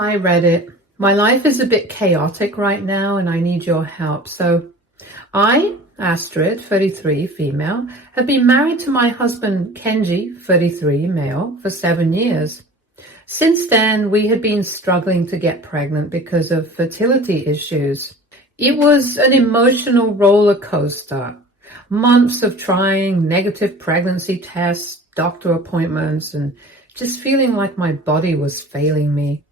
Hi, Reddit. My life is a bit chaotic right now and I need your help. So I, Astrid, 33, female, have been married to my husband, Kenji, 33, male, for 7 years. Since then, we had been struggling to get pregnant because of fertility issues. It was an emotional roller coaster. Months of trying negative pregnancy tests, doctor appointments, and just feeling like my body was failing me.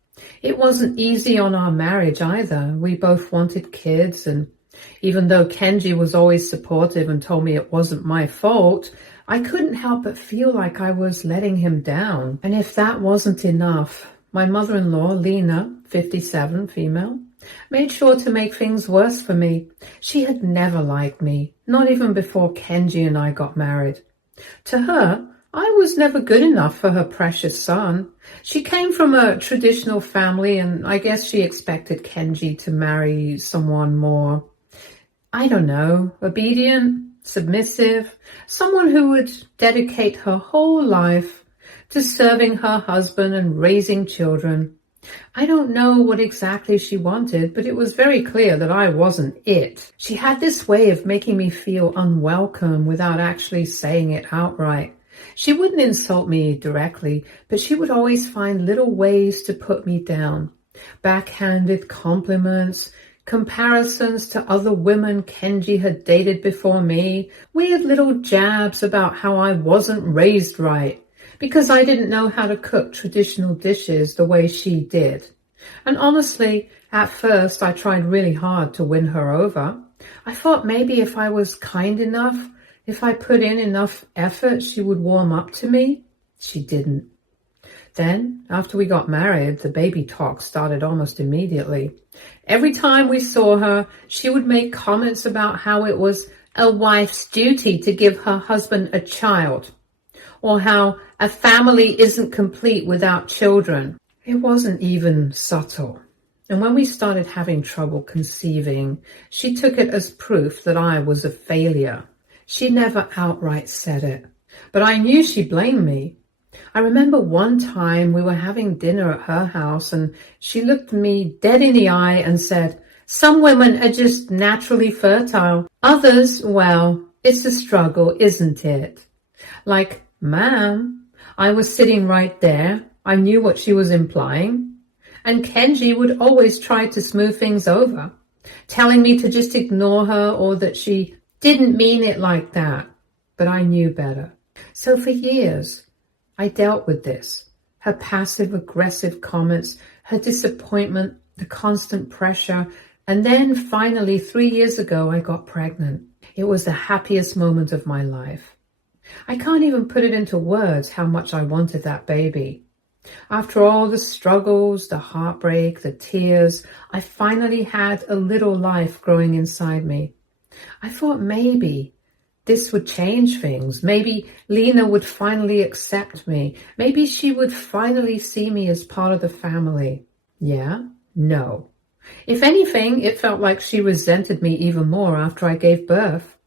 It wasn't easy on our marriage either. We both wanted kids, and even though Kenji was always supportive and told me it wasn't my fault, I couldn't help but feel like I was letting him down. And if that wasn't enough, my mother-in-law, Lena, 57, female, made sure to make things worse for me. She had never liked me, not even before Kenji and I got married. To her, I was never good enough for her precious son. She came from a traditional family, and I guess she expected Kenji to marry someone more, I don't know, obedient, submissive, someone who would dedicate her whole life to serving her husband and raising children. I don't know what exactly she wanted, but it was very clear that I wasn't it. She had this way of making me feel unwelcome without actually saying it outright. She wouldn't insult me directly, but she would always find little ways to put me down. Backhanded compliments, comparisons to other women Kenji had dated before me, weird little jabs about how I wasn't raised right because I didn't know how to cook traditional dishes the way she did. And honestly, at first I tried really hard to win her over. I thought maybe if I was kind enough, if I put in enough effort, she would warm up to me. She didn't. Then, after we got married, the baby talk started almost immediately. Every time we saw her, she would make comments about how it was a wife's duty to give her husband a child, or how a family isn't complete without children. It wasn't even subtle. And when we started having trouble conceiving, she took it as proof that I was a failure. She never outright said it, but I knew she blamed me. I remember one time we were having dinner at her house and she looked me dead in the eye and said, "Some women are just naturally fertile. Others, well, it's a struggle, isn't it?" Like, ma'am, I was sitting right there. I knew what she was implying. And Kenji would always try to smooth things over, telling me to just ignore her or that she didn't mean it like that. But I knew better. So for years, I dealt with this. Her passive-aggressive comments, her disappointment, the constant pressure, and then finally 3 years ago I got pregnant. It was the happiest moment of my life. I can't even put it into words how much I wanted that baby. After all the struggles, the heartbreak, the tears, I finally had a little life growing inside me. I thought maybe this would change things. Maybe Lena would finally accept me. Maybe she would finally see me as part of the family. Yeah? No. If anything, it felt like she resented me even more after I gave birth.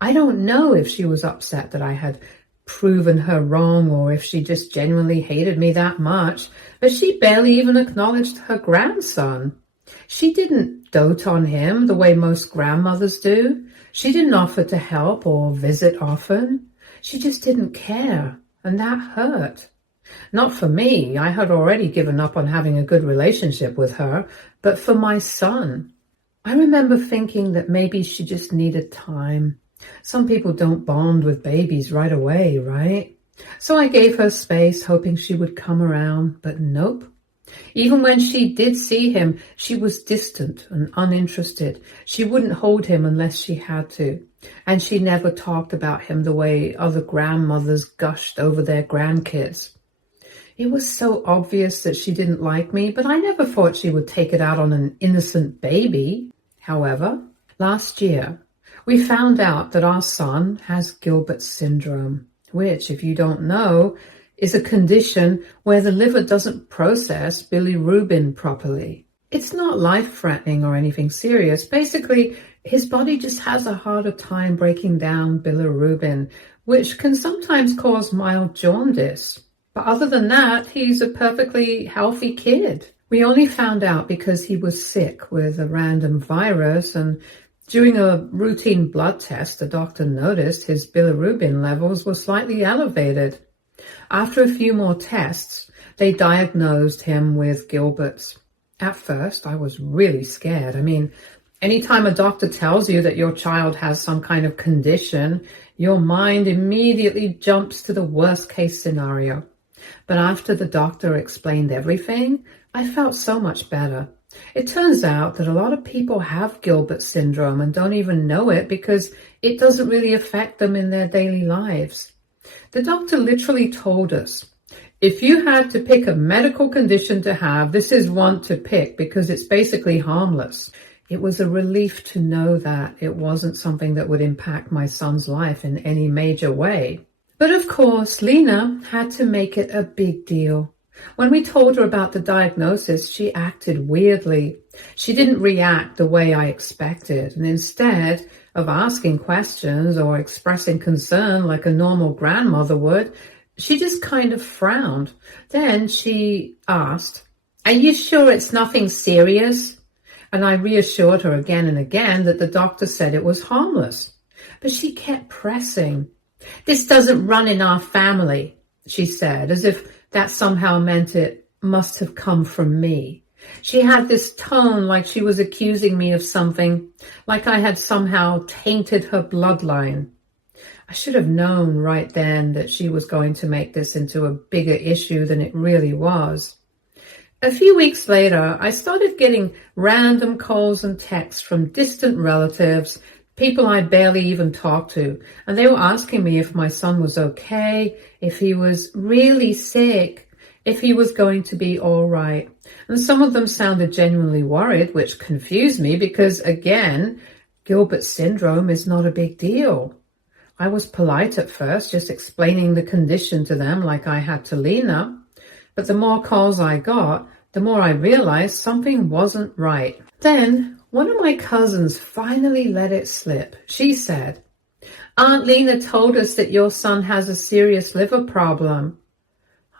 I don't know if she was upset that I had proven her wrong or if she just genuinely hated me that much, but she barely even acknowledged her grandson. She didn't dote on him the way most grandmothers do. She didn't offer to help or visit often. She just didn't care, and that hurt. Not for me. I had already given up on having a good relationship with her, but for my son. I remember thinking that maybe she just needed time. Some people don't bond with babies right away, right? So I gave her space, hoping she would come around, but nope. Even when she did see him, she was distant and uninterested. She wouldn't hold him unless she had to, and she never talked about him the way other grandmothers gushed over their grandkids. It was so obvious that she didn't like me, but I never thought she would take it out on an innocent baby. However, last year, we found out that our son has Gilbert syndrome, which, if you don't know, is a condition where the liver doesn't process bilirubin properly. It's not life-threatening or anything serious. Basically, his body just has a harder time breaking down bilirubin, which can sometimes cause mild jaundice. But other than that, he's a perfectly healthy kid. We only found out because he was sick with a random virus, and during a routine blood test, the doctor noticed his bilirubin levels were slightly elevated. After a few more tests, they diagnosed him with Gilbert's. At first, I was really scared. I mean, anytime a doctor tells you that your child has some kind of condition, your mind immediately jumps to the worst case scenario. But after the doctor explained everything, I felt so much better. It turns out that a lot of people have Gilbert syndrome and don't even know it because it doesn't really affect them in their daily lives. The doctor literally told us, if you had to pick a medical condition to have, this is one to pick because it's basically harmless. It was a relief to know that it wasn't something that would impact my son's life in any major way. But of course, Lena had to make it a big deal. When we told her about the diagnosis, she acted weirdly. She didn't react the way I expected, and instead of asking questions or expressing concern like a normal grandmother would, she just kind of frowned. Then she asked, "Are you sure it's nothing serious?" And I reassured her again and again that the doctor said it was harmless. But she kept pressing. "This doesn't run in our family," she said, as if that somehow meant it must have come from me. She had this tone like she was accusing me of something, like I had somehow tainted her bloodline. I should have known right then that she was going to make this into a bigger issue than it really was. A few weeks later, I started getting random calls and texts from distant relatives, people I barely even talked to, and they were asking me if my son was okay, if he was really sick, if he was going to be all right. And some of them sounded genuinely worried, which confused me because, again, Gilbert syndrome is not a big deal. I was polite at first, just explaining the condition to them like I had to Lena. But the more calls I got, the more I realized something wasn't right. Then one of my cousins finally let it slip. She said, "Aunt Lena told us that your son has a serious liver problem."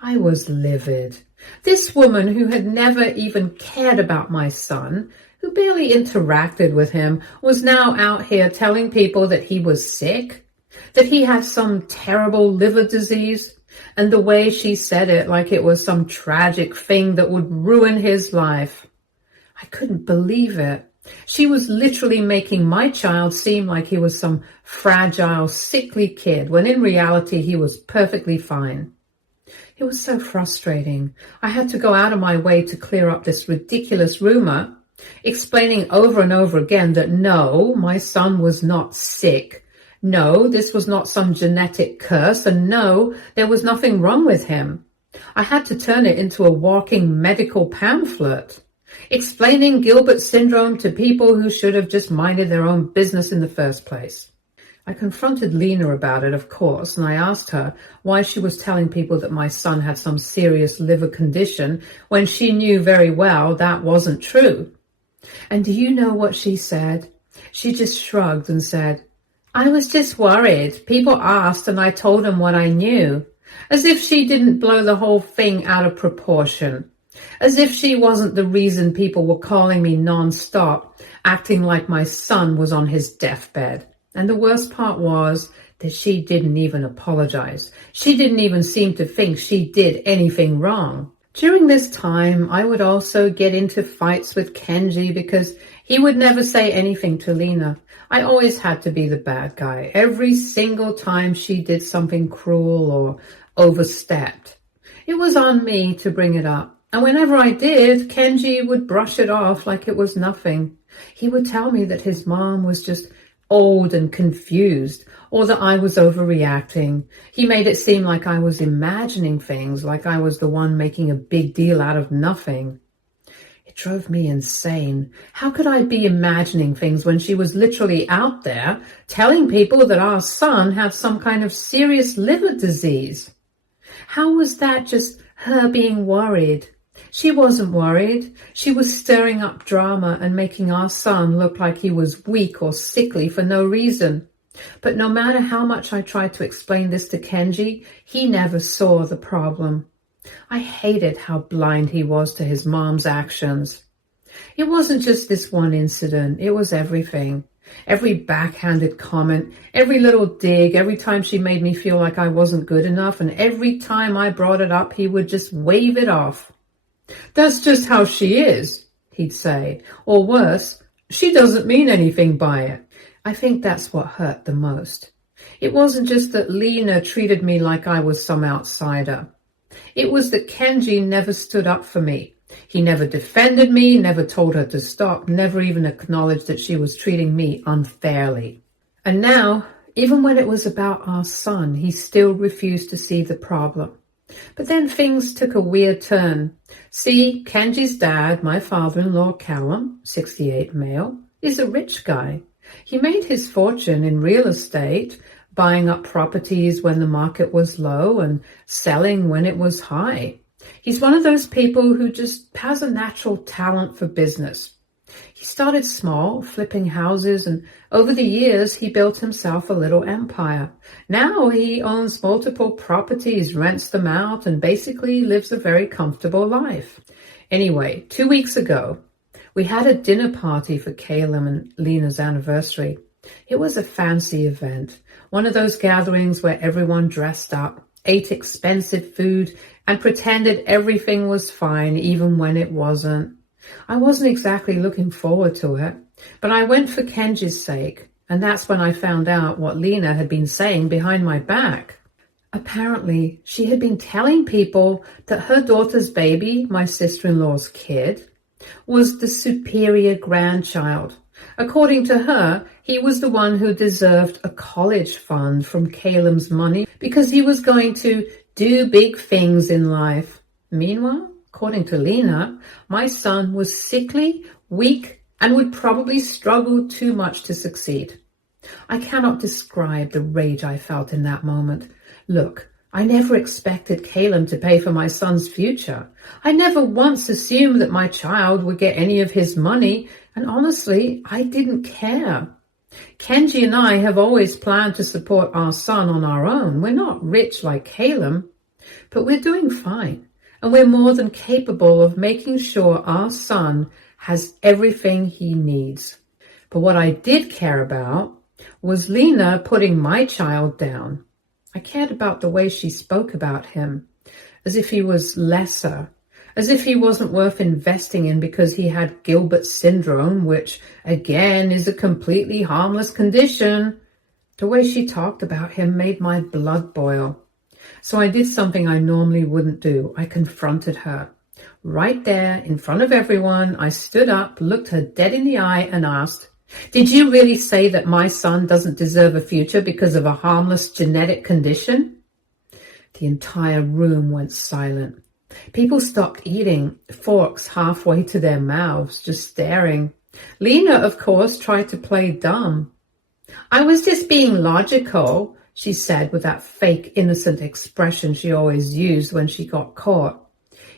I was livid. This woman who had never even cared about my son, who barely interacted with him, was now out here telling people that he was sick, that he had some terrible liver disease, and the way she said it like it was some tragic thing that would ruin his life. I couldn't believe it. She was literally making my child seem like he was some fragile, sickly kid, when in reality he was perfectly fine. It was so frustrating. I had to go out of my way to clear up this ridiculous rumor, explaining over and over again that no, my son was not sick. No, this was not some genetic curse, and no, there was nothing wrong with him. I had to turn it into a walking medical pamphlet, explaining Gilbert syndrome to people who should have just minded their own business in the first place. I confronted Lena about it, of course, and I asked her why she was telling people that my son had some serious liver condition when she knew very well that wasn't true. And do you know what she said? She just shrugged and said, "I was just worried. People asked and I told them what I knew." As if she didn't blow the whole thing out of proportion. As if she wasn't the reason people were calling me non-stop, acting like my son was on his deathbed. And the worst part was that she didn't even apologize. She didn't even seem to think she did anything wrong. During this time, I would also get into fights with Kenji because he would never say anything to Lena. I always had to be the bad guy every single time she did something cruel or overstepped. It was on me to bring it up. And whenever I did, Kenji would brush it off like it was nothing. He would tell me that his mom was just old and confused, or that I was overreacting. He made it seem like I was imagining things, like I was the one making a big deal out of nothing. It drove me insane. How could I be imagining things when she was literally out there telling people that our son had some kind of serious liver disease? How was that just her being worried? She wasn't worried. She was stirring up drama and making our son look like he was weak or sickly for no reason. But no matter how much I tried to explain this to Kenji, he never saw the problem. I hated how blind he was to his mom's actions. It wasn't just this one incident, it was everything. Every backhanded comment, every little dig, every time she made me feel like I wasn't good enough, and every time I brought it up, he would just wave it off. "That's just how she is," he'd say. Or worse, "She doesn't mean anything by it." I think that's what hurt the most. It wasn't just that Lena treated me like I was some outsider. It was that Kenji never stood up for me. He never defended me, never told her to stop, never even acknowledged that she was treating me unfairly. And now, even when it was about our son, he still refused to see the problem. But then things took a weird turn. See, Kenji's dad, my father-in-law Callum, 68 male, is a rich guy. He made his fortune in real estate, buying up properties when the market was low and selling when it was high. He's one of those people who just has a natural talent for business. He started small, flipping houses, and over the years he built himself a little empire. Now he owns multiple properties, rents them out, and basically lives a very comfortable life. Anyway, 2 weeks ago, we had a dinner party for Caleb and Lena's anniversary. It was a fancy event, one of those gatherings where everyone dressed up, ate expensive food, and pretended everything was fine even when it wasn't. I wasn't exactly looking forward to it, but I went for Kenji's sake, and that's when I found out what Lena had been saying behind my back. Apparently, she had been telling people that her daughter's baby, my sister-in-law's kid, was the superior grandchild. According to her, he was the one who deserved a college fund from Caleb's money because he was going to do big things in life. Meanwhile, according to Lena, my son was sickly, weak, and would probably struggle too much to succeed. I cannot describe the rage I felt in that moment. Look, I never expected Caleb to pay for my son's future. I never once assumed that my child would get any of his money, and honestly, I didn't care. Kenji and I have always planned to support our son on our own. We're not rich like Caleb, but we're doing fine, and we're more than capable of making sure our son has everything he needs. But what I did care about was Lena putting my child down. I cared about the way she spoke about him, as if he was lesser, as if he wasn't worth investing in because he had Gilbert syndrome, which, again, is a completely harmless condition. The way she talked about him made my blood boil. So I did something I normally wouldn't do. I confronted her. Right there, in front of everyone, I stood up, looked her dead in the eye, and asked, "Did you really say that my son doesn't deserve a future because of a harmless genetic condition?" The entire room went silent. People stopped eating, forks halfway to their mouths, just staring. Lena, of course, tried to play dumb. "I was just being logical," she said with that fake innocent expression she always used when she got caught.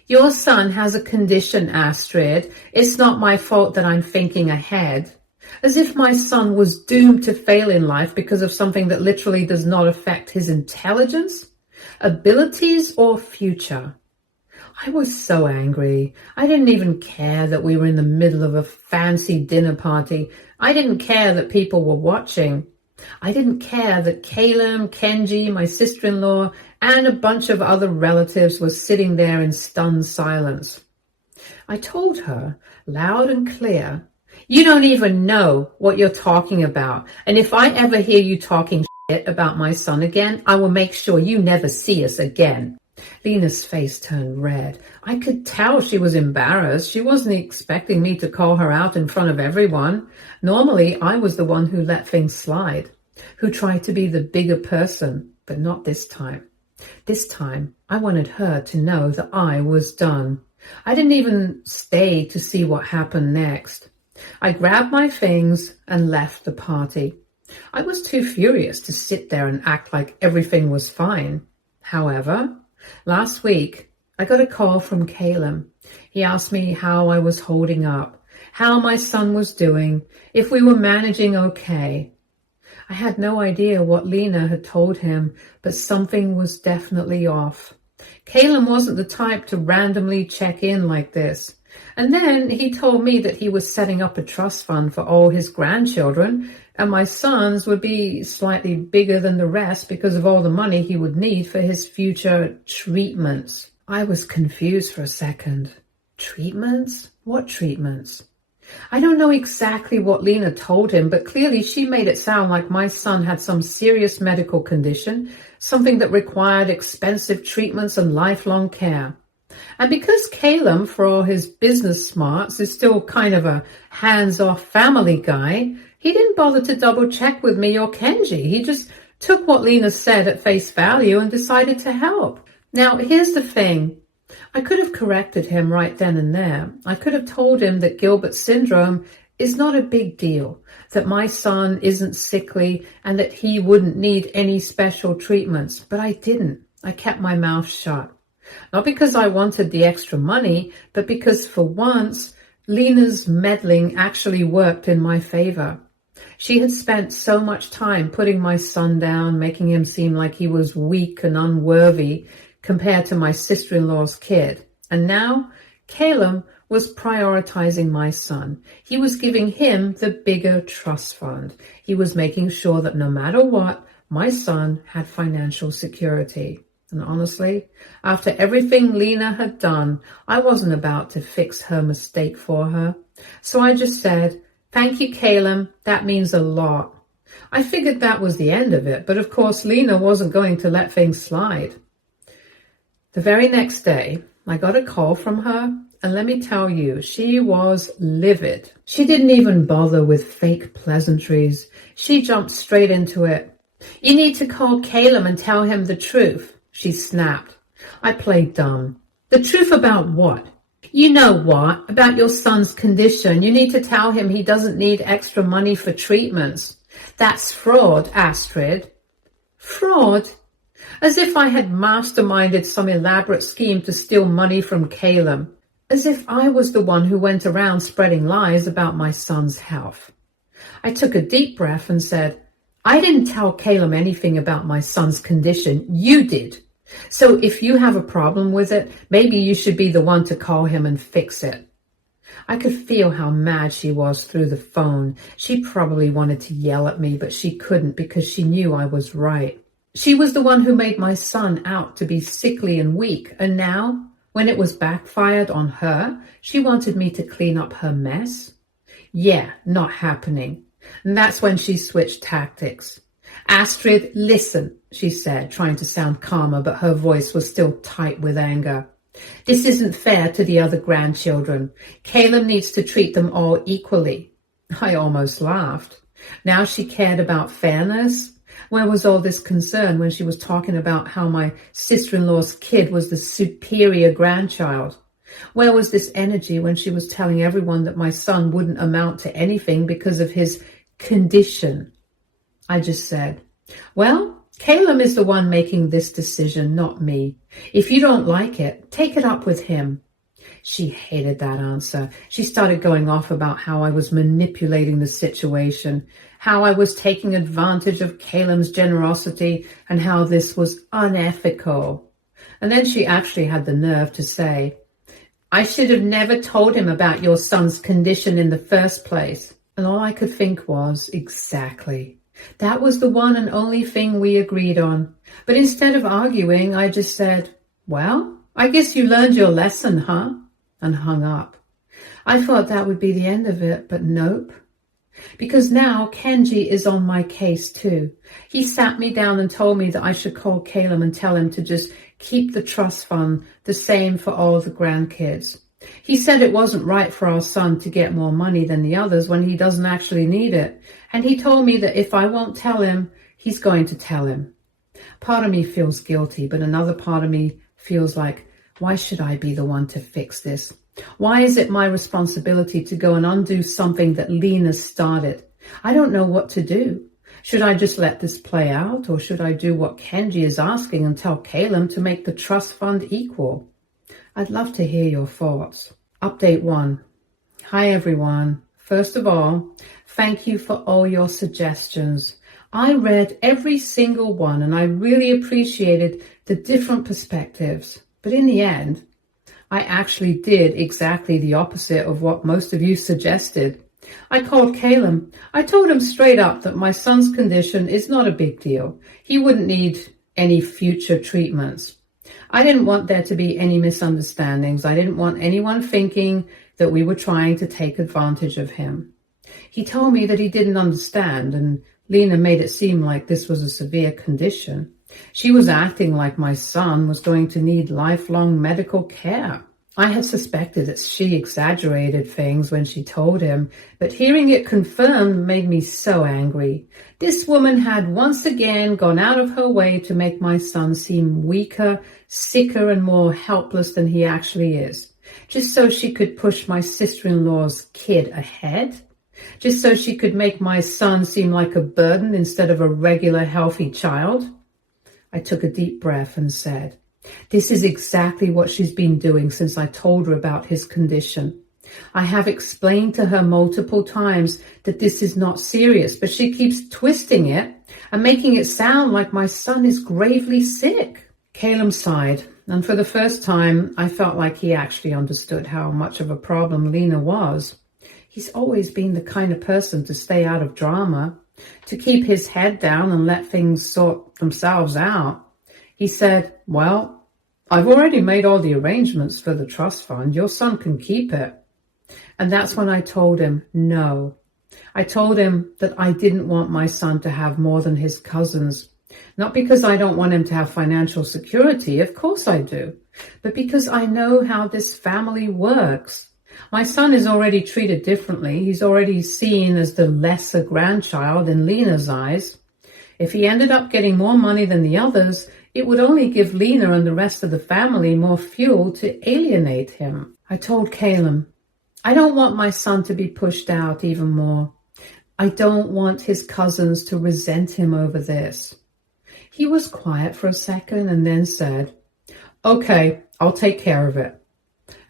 "Your son has a condition, Astrid. It's not my fault that I'm thinking ahead." As if my son was doomed to fail in life because of something that literally does not affect his intelligence, abilities, or future. I was so angry. I didn't even care that we were in the middle of a fancy dinner party. I didn't care that people were watching. I didn't care that Caleb, Kenji, my sister-in-law, and a bunch of other relatives were sitting there in stunned silence. I told her, loud and clear, "You don't even know what you're talking about. And if I ever hear you talking shit about my son again, I will make sure you never see us again." Lena's face turned red. I could tell she was embarrassed. She wasn't expecting me to call her out in front of everyone. Normally, I was the one who let things slide, who tried to be the bigger person, but not this time. This time, I wanted her to know that I was done. I didn't even stay to see what happened next. I grabbed my things and left the party. I was too furious to sit there and act like everything was fine. However, last week, I got a call from Caleb. He asked me how I was holding up, how my son was doing, if we were managing okay. I had no idea what Lena had told him, but something was definitely off. Caleb wasn't the type to randomly check in like this. And then he told me that he was setting up a trust fund for all his grandchildren, and my sons would be slightly bigger than the rest because of all the money he would need for his future treatments. I was confused for a second. Treatments? What treatments? I don't know exactly what Lena told him, but clearly she made it sound like my son had some serious medical condition, something that required expensive treatments and lifelong care. And because Caleb, for all his business smarts, is still kind of a hands-off family guy, he didn't bother to double-check with me or Kenji. He just took what Lena said at face value and decided to help. Now, here's the thing. I could have corrected him right then and there. I could have told him that Gilbert syndrome is not a big deal, that my son isn't sickly and that he wouldn't need any special treatments. But I didn't. I kept my mouth shut. Not because I wanted the extra money, but because for once, Lena's meddling actually worked in my favor. She had spent so much time putting my son down, making him seem like he was weak and unworthy compared to my sister-in-law's kid. And now, Caleb was prioritizing my son. He was giving him the bigger trust fund. He was making sure that no matter what, my son had financial security. And honestly, after everything Lena had done, I wasn't about to fix her mistake for her. So I just said, "Thank you, Caleb. That means a lot." I figured that was the end of it, but of course Lena wasn't going to let things slide. The very next day, I got a call from her, and let me tell you, she was livid. She didn't even bother with fake pleasantries. She jumped straight into it. "You need to call Caleb and tell him the truth," she snapped. I played dumb. "The truth about what?" "You know what, about your son's condition. You need to tell him he doesn't need extra money for treatments." "That's fraud, Astrid." "Fraud?" As if I had masterminded some elaborate scheme to steal money from Caleb. As if I was the one who went around spreading lies about my son's health. I took a deep breath and said, "I didn't tell Caleb anything about my son's condition. You did. So if you have a problem with it, maybe you should be the one to call him and fix it." I could feel how mad she was through the phone. She probably wanted to yell at me, but she couldn't because she knew I was right. She was the one who made my son out to be sickly and weak, and now, when it was backfired on her, she wanted me to clean up her mess? Yeah, not happening. And that's when she switched tactics. "Astrid, listen," she said, trying to sound calmer, but her voice was still tight with anger. "This isn't fair to the other grandchildren. Caleb needs to treat them all equally." I almost laughed. Now she cared about fairness? Where was all this concern when she was talking about how my sister-in-law's kid was the superior grandchild? Where was this energy when she was telling everyone that my son wouldn't amount to anything because of his condition? I just said, "Well, Caleb is the one making this decision, not me. If you don't like it, take it up with him." She hated that answer. She started going off about how I was manipulating the situation, how I was taking advantage of Caleb's generosity, and how this was unethical. And then she actually had the nerve to say, "I should have never told him about your son's condition in the first place." And all I could think was, exactly. That was the one and only thing we agreed on. But instead of arguing, I just said, "Well, I guess you learned your lesson, huh?" And hung up. I thought that would be the end of it, but nope. Because now Kenji is on my case too. He sat me down and told me that I should call Caleb and tell him to just keep the trust fund the same for all the grandkids. He said it wasn't right for our son to get more money than the others when he doesn't actually need it. And he told me that if I won't tell him, he's going to tell him. Part of me feels guilty, but another part of me feels like, why should I be the one to fix this? Why is it my responsibility to go and undo something that Lena started? I don't know what to do. Should I just let this play out, or should I do what Kenji is asking and tell Caleb to make the trust fund equal? I'd love to hear your thoughts. Update 1. Hi everyone. First of all, thank you for all your suggestions. I read every single one and I really appreciated the different perspectives. But in the end, I actually did exactly the opposite of what most of you suggested. I called Caleb. I told him straight up that my son's condition is not a big deal. He wouldn't need any future treatments. I didn't want there to be any misunderstandings. I didn't want anyone thinking that we were trying to take advantage of him. He told me that he didn't understand, and Lena made it seem like this was a severe condition. She was acting like my son was going to need lifelong medical care. I had suspected that she exaggerated things when she told him, but hearing it confirmed made me so angry. This woman had once again gone out of her way to make my son seem weaker, sicker, and more helpless than he actually is, just so she could push my sister-in-law's kid ahead, just so she could make my son seem like a burden instead of a regular, healthy child. I took a deep breath and said, "This is exactly what she's been doing since I told her about his condition. I have explained to her multiple times that this is not serious, but she keeps twisting it and making it sound like my son is gravely sick." Caleb sighed, and for the first time, I felt like he actually understood how much of a problem Lena was. He's always been the kind of person to stay out of drama, to keep his head down and let things sort themselves out. He said, "Well, I've already made all the arrangements for the trust fund. Your son can keep it." And that's when I told him no. I told him that I didn't want my son to have more than his cousins. Not because I don't want him to have financial security, of course I do, but because I know how this family works. My son is already treated differently. He's already seen as the lesser grandchild in Lena's eyes. If he ended up getting more money than the others, it would only give Lena and the rest of the family more fuel to alienate him. I told Caleb, I don't want my son to be pushed out even more. I don't want his cousins to resent him over this. He was quiet for a second and then said, "Okay, I'll take care of it."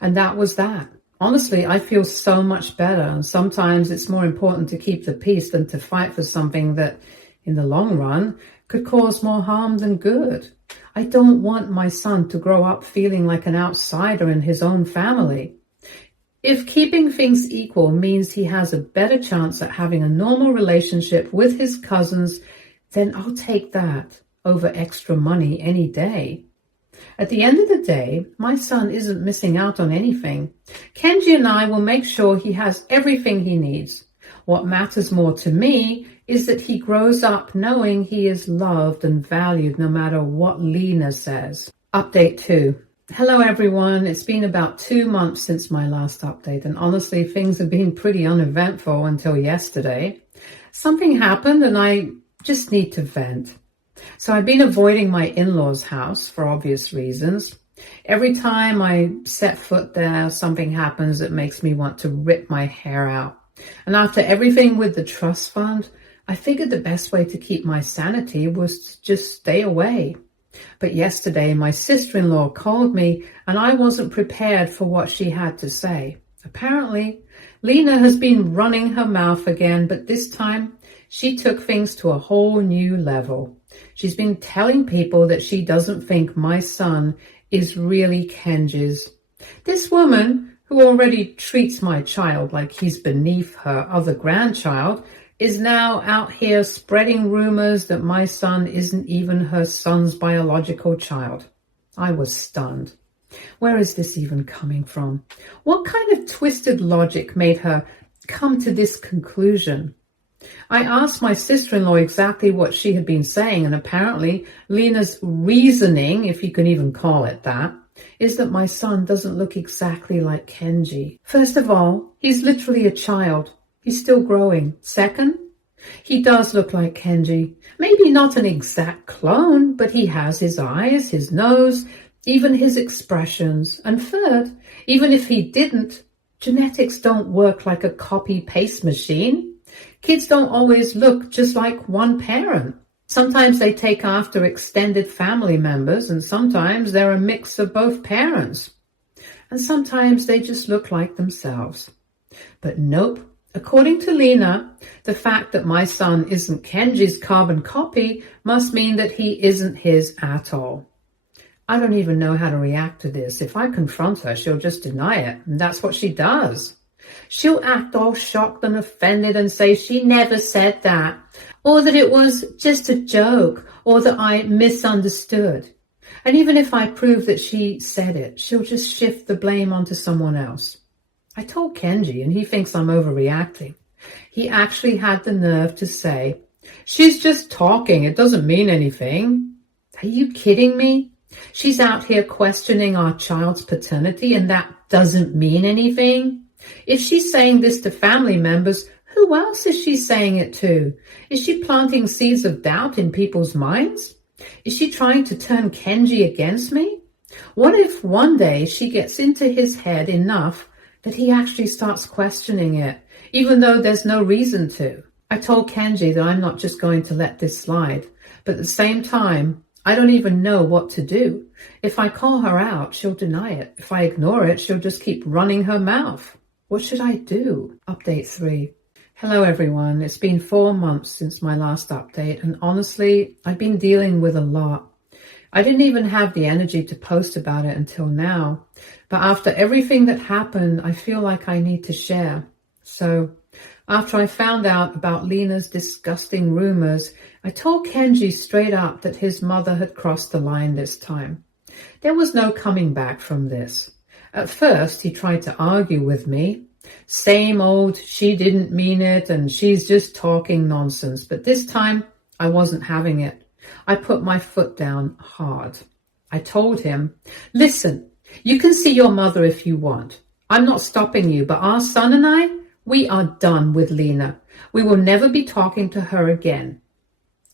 And that was that. Honestly, I feel so much better, and sometimes it's more important to keep the peace than to fight for something that, in the long run, could cause more harm than good. I don't want my son to grow up feeling like an outsider in his own family. If keeping things equal means he has a better chance at having a normal relationship with his cousins, then I'll take that over extra money any day. At the end of the day, my son isn't missing out on anything. Kenji and I will make sure he has everything he needs. What matters more to me is that he grows up knowing he is loved and valued no matter what Lena says. Update 2. Hello everyone. It's been about 2 months since my last update, and honestly things have been pretty uneventful until yesterday. Something happened and I just need to vent. So I've been avoiding my in-laws' house for obvious reasons. Every time I set foot there, something happens that makes me want to rip my hair out. And after everything with the trust fund, I figured the best way to keep my sanity was to just stay away. But yesterday, my sister-in-law called me and I wasn't prepared for what she had to say. Apparently, Lena has been running her mouth again, but this time she took things to a whole new level. She's been telling people that she doesn't think my son is really Kenji's. This woman, who already treats my child like he's beneath her other grandchild, is now out here spreading rumors that my son isn't even her son's biological child. I was stunned. Where is this even coming from? What kind of twisted logic made her come to this conclusion? I asked my sister-in-law exactly what she had been saying, and apparently Lena's reasoning, if you can even call it that, is that my son doesn't look exactly like Kenji. First of all, he's literally a child. He's still growing. Second, he does look like Kenji. Maybe not an exact clone, but he has his eyes, his nose, even his expressions. And third, even if he didn't, genetics don't work like a copy-paste machine. Kids don't always look just like one parent. Sometimes they take after extended family members, and sometimes they're a mix of both parents. And sometimes they just look like themselves. But nope, According to Lena, the fact that my son isn't Kenji's carbon copy must mean that he isn't his at all. I don't even know how to react to this. If I confront her, she'll just deny it, and that's what she does. She'll act all shocked and offended and say she never said that, or that it was just a joke, or that I misunderstood. And even if I prove that she said it, she'll just shift the blame onto someone else. I told Kenji, and he thinks I'm overreacting. He actually had the nerve to say, "She's just talking, it doesn't mean anything." Are you kidding me? She's out here questioning our child's paternity, and that doesn't mean anything? If she's saying this to family members, who else is she saying it to? Is she planting seeds of doubt in people's minds? Is she trying to turn Kenji against me? What if one day she gets into his head enough that he actually starts questioning it, even though there's no reason to? I told Kenji that I'm not just going to let this slide, but at the same time, I don't even know what to do. If I call her out, she'll deny it. If I ignore it, she'll just keep running her mouth. What should I do? Update 3. Hello everyone. It's been 4 months since my last update, and honestly, I've been dealing with a lot. I didn't even have the energy to post about it until now, but after everything that happened, I feel like I need to share. So, after I found out about Lena's disgusting rumors, I told Kenji straight up that his mother had crossed the line this time. There was no coming back from this. At first, he tried to argue with me. Same old, she didn't mean it and she's just talking nonsense. But this time, I wasn't having it. I put my foot down hard. I told him, "Listen, you can see your mother if you want. I'm not stopping you, but our son and I, we are done with Lena. We will never be talking to her again."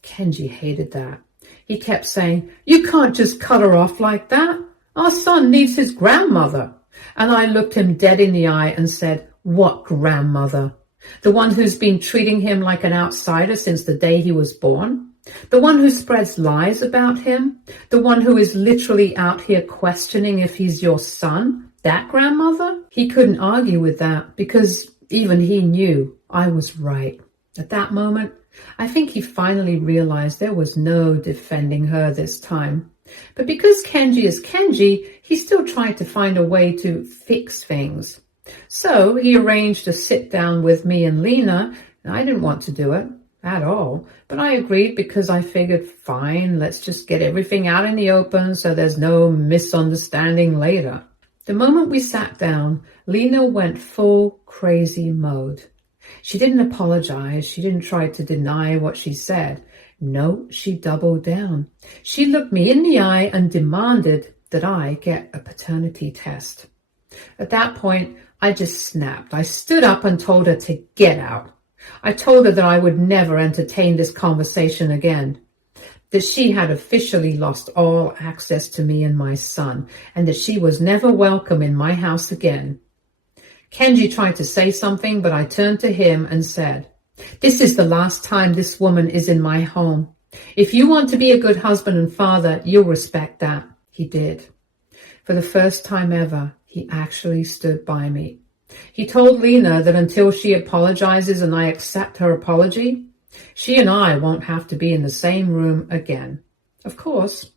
Kenji hated that. He kept saying, "You can't just cut her off like that. Our son needs his grandmother." And I looked him dead in the eye and said, "What grandmother? The one who's been treating him like an outsider since the day he was born? The one who spreads lies about him? The one who is literally out here questioning if he's your son? That grandmother?" He couldn't argue with that because even he knew I was right. At that moment, I think he finally realized there was no defending her this time. But because Kenji is Kenji, he still tried to find a way to fix things. So he arranged a sit down with me and Lena, and I didn't want to do it at all. But I agreed because I figured, fine, let's just get everything out in the open so there's no misunderstanding later. The moment we sat down, Lena went full crazy mode. She didn't apologize. She didn't try to deny what she said. No, she doubled down. She looked me in the eye and demanded that I get a paternity test. At that point, I just snapped. I stood up and told her to get out. I told her that I would never entertain this conversation again, that she had officially lost all access to me and my son, and that she was never welcome in my house again. Kenji tried to say something, but I turned to him and said, "This is the last time this woman is in my home. If you want to be a good husband and father, you'll respect that." He did. For the first time ever, he actually stood by me. He told Lena that until she apologizes and I accept her apology, she and I won't have to be in the same room again. Of course,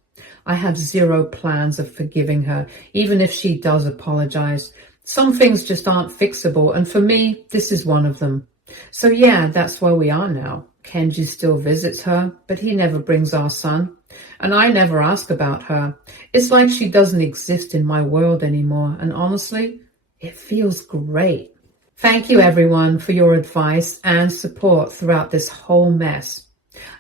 I have zero plans of forgiving her, even if she does apologize. Some things just aren't fixable, and for me, this is one of them. So yeah, that's where we are now. Kenji still visits her, but he never brings our son. And I never ask about her. It's like she doesn't exist in my world anymore, and honestly, it feels great. Thank you everyone for your advice and support throughout this whole mess.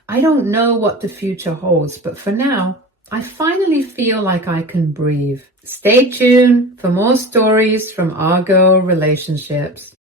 I don't know what the future holds, but for now, I finally feel like I can breathe. Stay tuned for more stories from our girl relationships.